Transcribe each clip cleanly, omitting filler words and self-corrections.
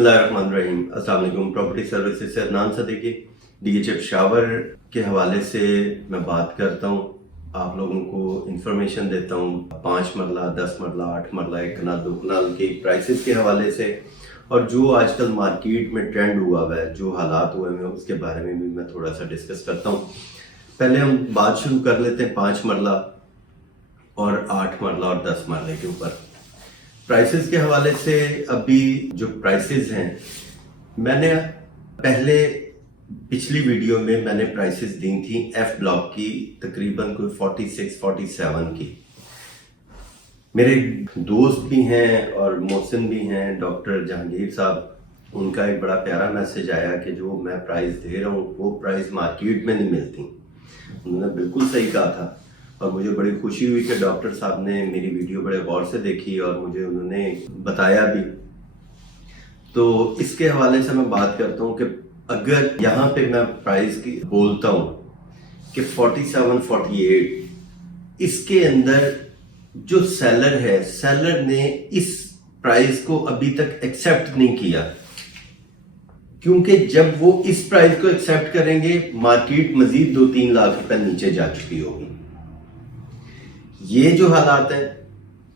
बिस्मिल्लाहिर्रहमानिर्रहीम। अस्सलाम वालेकुम। प्रॉपर्टी सर्विसेज से अदनान सदीकी डीएचएफ शावर के हवाले से मैं बात करता हूँ, आप लोगों को इंफॉर्मेशन देता हूँ 5 मरला, 10 मरला, 8 मरला, 1 कनाल, 2 कनाल के प्राइसेस के हवाले से, और जो आजकल मार्केट में ट्रेंड हुआ है, जो हालात हुए हैं उसके बारे में भी मैं थोड़ा सा डिस्कस करता हूँ। पहले हम बात शुरू कर लेते हैं 5 मरला और 8 मरला और 10 मरले के ऊपर। प्राइसेस के हवाले से अभी जो प्राइसेस हैं, मैंने पहले पिछली वीडियो में मैंने प्राइसेस दी थी एफ ब्लॉक की, तकरीबन कोई 46-47 की। मेरे दोस्त भी हैं और मोहसिन भी हैं, डॉक्टर जहांगीर साहब, उनका एक बड़ा प्यारा मैसेज आया कि जो मैं प्राइस दे रहा हूँ वो प्राइस मार्केट में नहीं मिलती। उन्होंने बिल्कुल सही कहा था और मुझे बड़ी खुशी हुई कि डॉक्टर साहब ने मेरी वीडियो बड़े गौर से देखी और मुझे उन्होंने बताया भी। तो इसके हवाले से मैं बात करता हूँ कि अगर यहाँ पे मैं प्राइस की बोलता हूँ कि 47-48, इसके अंदर जो सेलर है, सेलर ने इस प्राइस को अभी तक एक्सेप्ट नहीं किया, क्योंकि जब वो इस प्राइस को एक्सेप्ट करेंगे मार्केट मजीद 2-3 लाख रुपए नीचे जा चुकी होगी। ये जो हालात हैं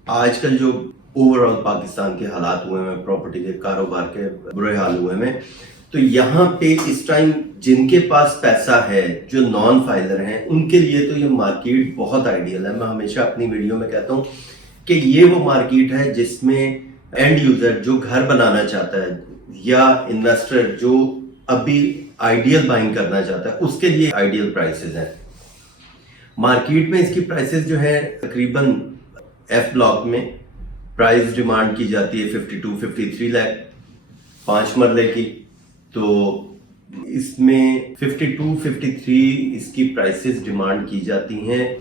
आजकल, जो ओवरऑल पाकिस्तान के हालात हुए हैं, प्रॉपर्टी के कारोबार के बुरे हाल हुए हैं, तो यहाँ पे इस टाइम जिनके पास पैसा है, जो नॉन फाइलर हैं, उनके लिए तो ये मार्केट बहुत आइडियल है। मैं हमेशा अपनी वीडियो में कहता हूँ कि ये वो मार्केट है जिसमें एंड यूजर जो घर बनाना चाहता है या इन्वेस्टर जो अभी आइडियल बाइंग करना चाहता है, उसके लिए आइडियल प्राइसेस हैं। मार्केट में इसकी प्राइसेस जो है तकरीबन एफ ब्लॉक में प्राइस डिमांड की जाती है 52-53 लाख 5 मरले की। तो इसमें 52-53 इसकी प्राइसेस डिमांड की जाती हैं,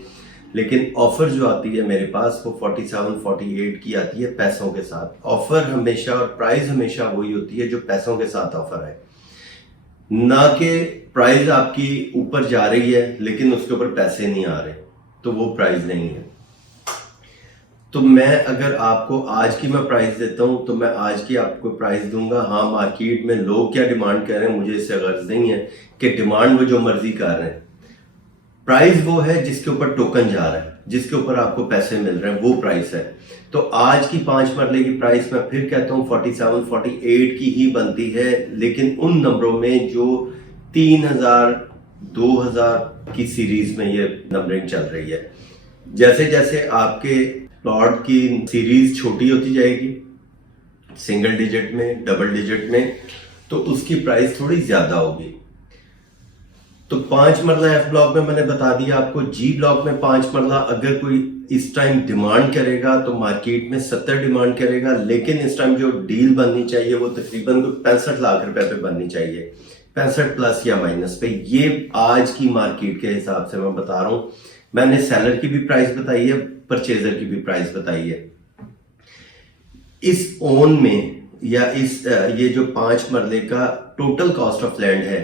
लेकिन ऑफर जो आती है मेरे पास वो 47-48 की आती है पैसों के साथ। ऑफर हमेशा और प्राइस हमेशा वही होती है जो पैसों के साथ ऑफर है, ना कि प्राइस आपकी ऊपर जा रही है लेकिन उसके ऊपर पैसे नहीं आ रहे, तो वो प्राइस नहीं है। तो मैं अगर आपको आज की मैं प्राइस देता हूं तो मैं आज की आपको प्राइस दूंगा। हाँ, मार्केट में लोग क्या डिमांड कर रहे हैं मुझे इससे गर्ज नहीं है कि डिमांड वो जो मर्जी कर रहे हैं। प्राइस वो है जिसके ऊपर टोकन जा रहा है, जिसके ऊपर आपको पैसे मिल रहे हैं, वो प्राइस है। तो आज की 5 मरले की प्राइस मैं फिर कहता हूँ 47-48 की ही बनती है, लेकिन उन नंबरों में जो 3000, 2000 की सीरीज में ये नंबरिंग चल रही है। जैसे जैसे आपके प्लॉट की सीरीज छोटी होती जाएगी, सिंगल डिजिट में, डबल डिजिट में, तो उसकी प्राइस थोड़ी ज्यादा होगी। तो 5 मरला एफ ब्लॉक में मैंने बता दिया आपको। जी ब्लॉक में 5 मरला अगर कोई इस टाइम डिमांड करेगा तो मार्केट में 70 डिमांड करेगा, लेकिन इस टाइम जो डील बननी चाहिए वो तकरीबन 65 लाख रुपए पे बननी चाहिए, 65 प्लस या माइनस पे। ये आज की मार्केट के हिसाब से मैं बता रहा हूं। मैंने सेलर की भी प्राइस बताई है, परचेजर की भी प्राइस बताई है। इस ओन में या इस ये जो 5 मरले का टोटल कॉस्ट ऑफ लैंड है,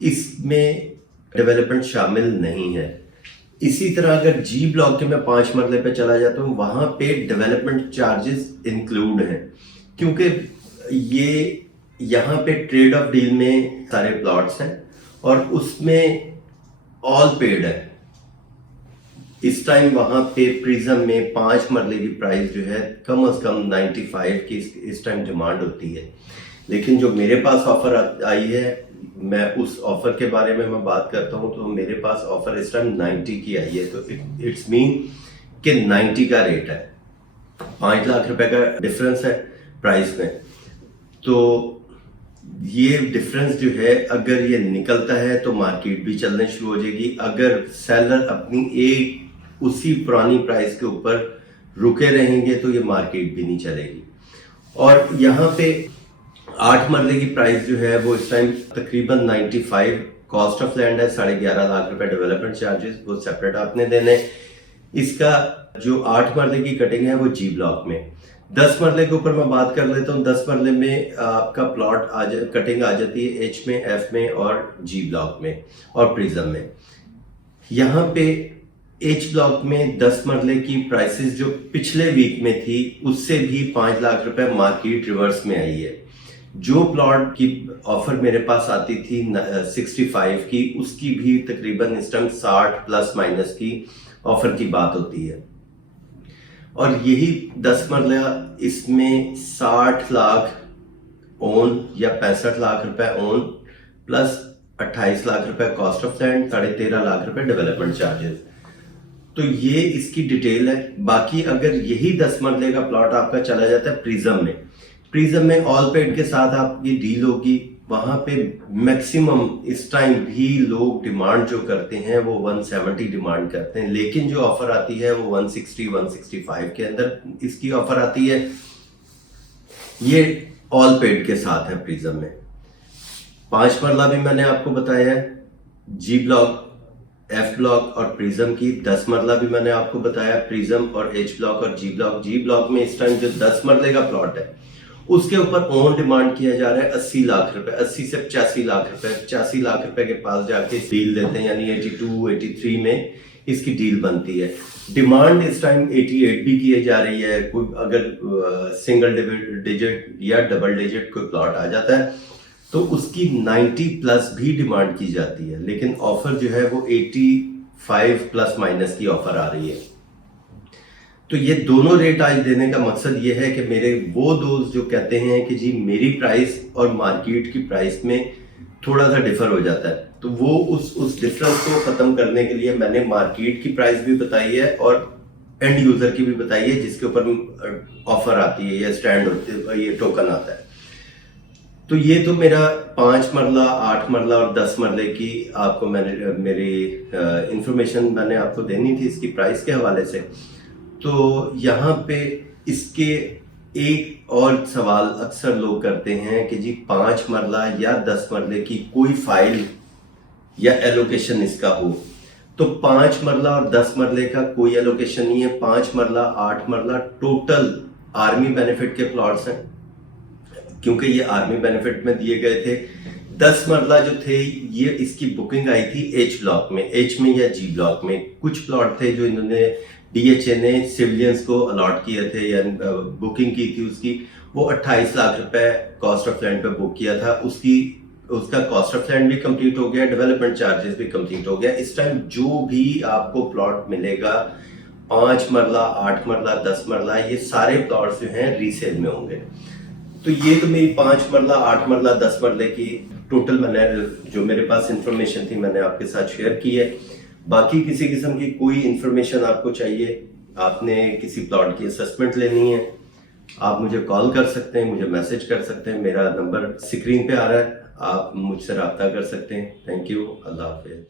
इसमें डेवलपमेंट शामिल नहीं है। इसी तरह अगर जी ब्लॉक के मैं 5 मरले पे चला जाता हूँ, वहां पे डेवलपमेंट चार्जेस इंक्लूड हैं, क्योंकि ये यहाँ पे ट्रेड ऑफ डील में सारे प्लॉट्स हैं और उसमें ऑल पेड है। इस टाइम वहां पे प्रिज्म में 5 मरले की प्राइस जो है कम से कम 95 की इस टाइम डिमांड होती है, लेकिन जो मेरे पास ऑफर आई है, मैं उस ऑफर के बारे में मैं बात करता हूं। तो मेरे पास ऑफर इस टाइम 90 की आई है, तो इट्स मीन कि 90 का रेट है, 5 लाख रुपए का डिफरेंस है प्राइस में। तो ये डिफरेंस जो है अगर ये निकलता है तो मार्केट भी चलने शुरू हो जाएगी। अगर सेलर अपनी एक उसी पुरानी प्राइस के ऊपर रुके रहेंगे तो ये मार्केट भी नहीं चलेगी। और यहाँ पे 8 मरले की प्राइस जो है वो इस टाइम तकरीबन 95 कॉस्ट ऑफ लैंड है, 11.5 लाख रुपए डेवलपमेंट चार्जेस वो सेपरेट आपने देने। इसका जो 8 मरले की कटिंग है वो जी ब्लॉक में। 10 मरले के ऊपर मैं बात कर लेता हूँ। 10 मरले में आपका प्लॉट कटिंग आ जाती है एच में, एफ में और जी ब्लॉक में और प्रिज्म में। यहाँ पे एच ब्लॉक में 10 मरले की प्राइसेस जो पिछले वीक में थी उससे भी 5 लाख रुपए मार्केट रिवर्स में आई है। जो प्लॉट की ऑफर मेरे पास आती थी 65 की, उसकी भी तकरीबन इस टाइम 60 प्लस माइनस की ऑफर की बात होती है। और यही 10 मरला, इसमें 60 लाख ओन या 65 लाख रुपए ओन प्लस 28 लाख रुपए कॉस्ट ऑफ लैंड, 13.5 लाख रुपए डेवलपमेंट चार्जेस। तो ये इसकी डिटेल है। बाकी अगर यही 10 मरले का प्लॉट आपका चला जाता है प्रिज्म में ऑल पेड के साथ आपकी डील होगी। वहां पे मैक्सिमम इस टाइम भी लोग डिमांड जो करते हैं वो 170 डिमांड करते हैं, लेकिन जो ऑफर आती है वो 160 165 के अंदर इसकी ऑफर आती है। ये ऑल पेड के साथ है प्रिज्म में। 5 मरला भी मैंने आपको बताया है, जी ब्लॉक, एफ ब्लॉक और प्रिज्म की। 10 मरला भी मैंने आपको बताया, प्रिज्म और एच ब्लॉक और जी ब्लॉक। जी ब्लॉक में इस टाइम जो 10 मरले का प्लॉट है उसके ऊपर ओन डिमांड किया जा रहा है 80 लाख रुपए, 80 से 85 लाख रुपए, 85 लाख रुपए के पास जाके डील देते हैं, यानी 82 83 में इसकी डील बनती है। डिमांड इस टाइम 88 भी की जा रही है। कोई अगर सिंगल डिजिट या डबल डिजिट कोई प्लॉट आ जाता है तो उसकी 90 प्लस भी डिमांड की जाती है, लेकिन ऑफर जो है वो 85 प्लस माइनस की ऑफर आ रही है। तो ये दोनों रेट आज देने का मकसद ये है कि मेरे वो दोस्त जो कहते हैं कि जी मेरी प्राइस और मार्केट की प्राइस में थोड़ा सा डिफर हो जाता है, तो वो उस डिफरेंस को खत्म करने के लिए मैंने मार्केट की प्राइस भी बताई है और एंड यूजर की भी बताई है, जिसके ऊपर ऑफर आती है या स्टैंड होते है, ये टोकन आता है। तो ये तो मेरा 5 मरला, 8 मरला और 10 मरले की आपको मेरी इंफॉर्मेशन मैंने आपको देनी थी इसकी प्राइस के हवाले से। तो यहाँ पे इसके एक और सवाल अक्सर लोग करते हैं कि जी 5 मरला या 10 मरले की कोई फाइल या एलोकेशन इसका हो। तो 5 मरला और 10 मरले का कोई एलोकेशन नहीं है। 5 मरला, 8 मरला टोटल आर्मी बेनिफिट के प्लॉट्स हैं, क्योंकि ये आर्मी बेनिफिट में दिए गए थे। 10 मरला जो थे ये इसकी बुकिंग आई थी एच ब्लॉक में, एच में या जी ब्लॉक में। कुछ प्लॉट थे जो इन्होंने डीएचए ने सिविलियंस को अलॉट किए थे या बुकिंग की थी उसकी, वो 28 लाख रुपए कॉस्ट ऑफ लैंड पे बुक किया था। उसका कॉस्ट ऑफ लैंड भी कंप्लीट हो गया, डेवलपमेंट चार्जेस भी कंप्लीट हो गया। इस टाइम जो भी आपको प्लॉट मिलेगा 5 मरला, 8 मरला, 10 मरला, ये सारे प्लॉट्स जो हैं रीसेल में होंगे। तो ये तो मेरी 5 मरला, 8 मरला, 10 मरले की टोटल मैंने जो मेरे पास इंफॉर्मेशन थी मैंने आपके साथ शेयर की है। बाकी किसी किस्म की कोई इंफॉर्मेशन आपको चाहिए, आपने किसी प्लॉट की असेसमेंट लेनी है, आप मुझे कॉल कर सकते हैं, मुझे मैसेज कर सकते हैं। मेरा नंबर स्क्रीन पे आ रहा है, आप मुझसे रब्ता कर सकते हैं। Thank you, Allah Hafiz.